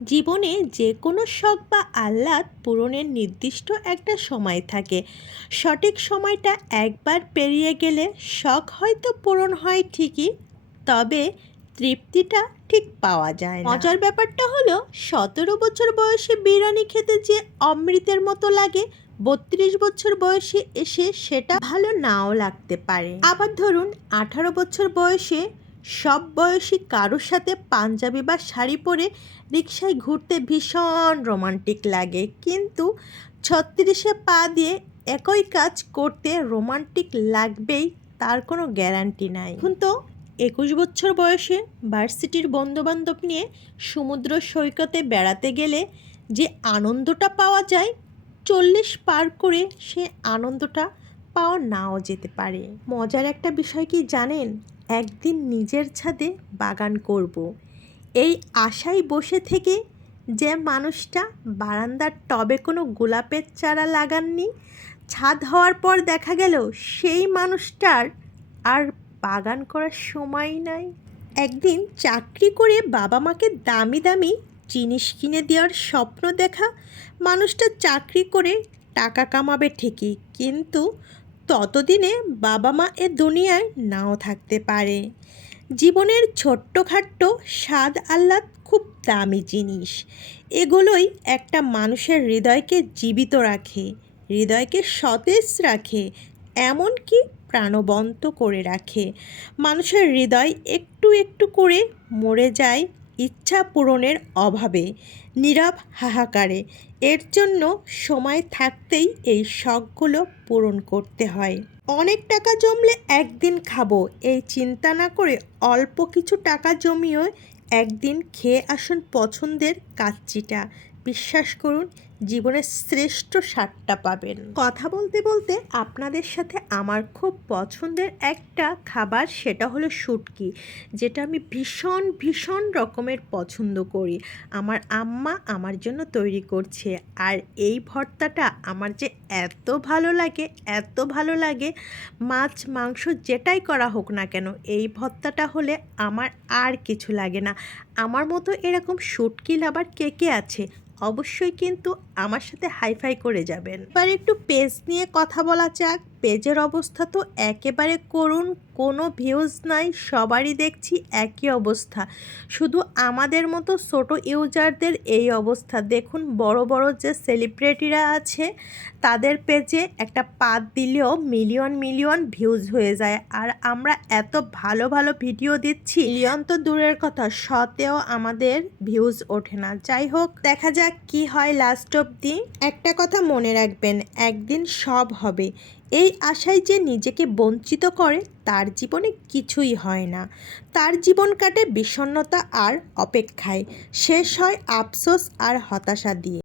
জীবনে যে কোনো শখ বা আহ্লাদ পূরণের নির্দিষ্ট একটা সময় থাকে। সঠিক সময়টা একবার পেরিয়ে গেলে শখ হয়তো পূরণ হয় ঠিকই, তবে তৃপ্তিটা ঠিক পাওয়া যায় মজার ব্যাপারটা হলো, সতেরো বছর বয়সে বিরিয়ানি খেতে যে অমৃতের মতো লাগে, বত্রিশ বছর বয়সে এসে সেটা ভালো নাও লাগতে পারে। আবার ধরুন, আঠারো বছর বয়সে সব বয়সী কারোর সাথে পাঞ্জাবি বা শাড়ি পরে রিক্সায় ঘুরতে ভীষণ রোমান্টিক লাগে। কিন্তু ছত্রিশে পা দিয়ে একই কাজ করতে রোমান্টিক লাগবেই, তার কোনো গ্যারান্টি নাই। এখন তো একুশ বছর বয়সে ভার্সিটির বন্ধুবান্ধব নিয়ে সমুদ্র সৈকতে বেড়াতে গেলে যে আনন্দটা পাওয়া যায়, চল্লিশ পার করে সে আনন্দটা পাওয়া নাও যেতে পারে। মজার একটা বিষয় কি জানেন? একদিন নিজের ছাদে বাগান করব। এই আশায় বসে থেকে যে মানুষটা বারান্দার টবে কোনো গোলাপের চারা লাগাননি, ছাদ হওয়ার পর দেখা গেল সেই মানুষটার আর বাগান করার সময় নাই একদিন চাকরি করে বাবা মাকে দামি দামি জিনিস কিনে দেওয়ার স্বপ্ন দেখা মানুষটা চাকরি করে টাকা কামাবে ঠিকই, কিন্তু ততদিনে বাবা মা এ দুনিয়ায় নাও থাকতে পারে। জীবনের ছোট্টখাট্ট স্বাদ আহ্লাদ খুব দামি জিনিস। এগুলোই একটা মানুষের হৃদয়কে জীবিত রাখে, হৃদয়কে সতেজ রাখে, এমনকি প্রাণবন্ত করে রাখে। মানুষের হৃদয় একটু একটু করে মরে যায় ইচ্ছা পূরণের অভাবে, নীরব হাহাকারে। এর জন্য সময় থাকতেই এই শখগুলো পূরণ করতে হয়। অনেক টাকা জমলে একদিন খাব, এই চিন্তা না করে অল্প কিছু টাকা জমিয়ে একদিন খেয়ে আসুন পছন্দের কাচ্চিটা। বিশ্বাস করুন জীবনের শ্রেষ্ঠ স্বাদটা পাবেন। কথা বলতে বলতে আপনাদের সাথে আমার খুব পছন্দের একটা খাবার সেটা হলো শুটকি, যেটা আমি ভীষণ ভীষণ রকমের পছন্দ করি। আমার আম্মা আমার জন্য তৈরি করছে আর এই ভর্তাটা আমার যে এত ভালো লাগে, এত ভালো লাগে, মাছ, মাংস যেটাই করা হোক না কেন, এই ভর্তাটা হলে আমার আর কিছু লাগে না। আমার মতো এরকম শুটকি লাভার কে কে আছে? অবশ্যই কিন্তু আমার সাথে হাইফাই করে যাবেন। এবার একটু পেস্ট নিয়ে কথা বলা যাক। পেজের অবস্থা তো একেবারে করুন, কোনো ভিউজ নাই, সবারই দেখছি একই অবস্থা। শুধু আমাদের মতো ছোট ইউজারদের এই অবস্থা। দেখুন, বড় বড় যে সেলিব্রিটিরা আছে, তাদের পেজে একটা পাত দিলেও মিলিয়ন মিলিয়ন ভিউজ হয়ে যায়। আর আমরা এত ভালো ভালো ভিডিও দিচ্ছি মিলিয়ন তো দূরের কথা, সতেও আমাদের ভিউজ ওঠে না। যাই হোক, দেখা যাক কি হয় লাস্ট অবধি। একটা কথা মনে রাখবেন, একদিন সব হবে। এই আশায় যে নিজেকে বঞ্চিত করে, তার জীবনে কিছুই হয় না। তার জীবন কাটে বিষণ্নতা আর অপেক্ষায়। শেষ হয় আফসোস আর হতাশা দিয়ে।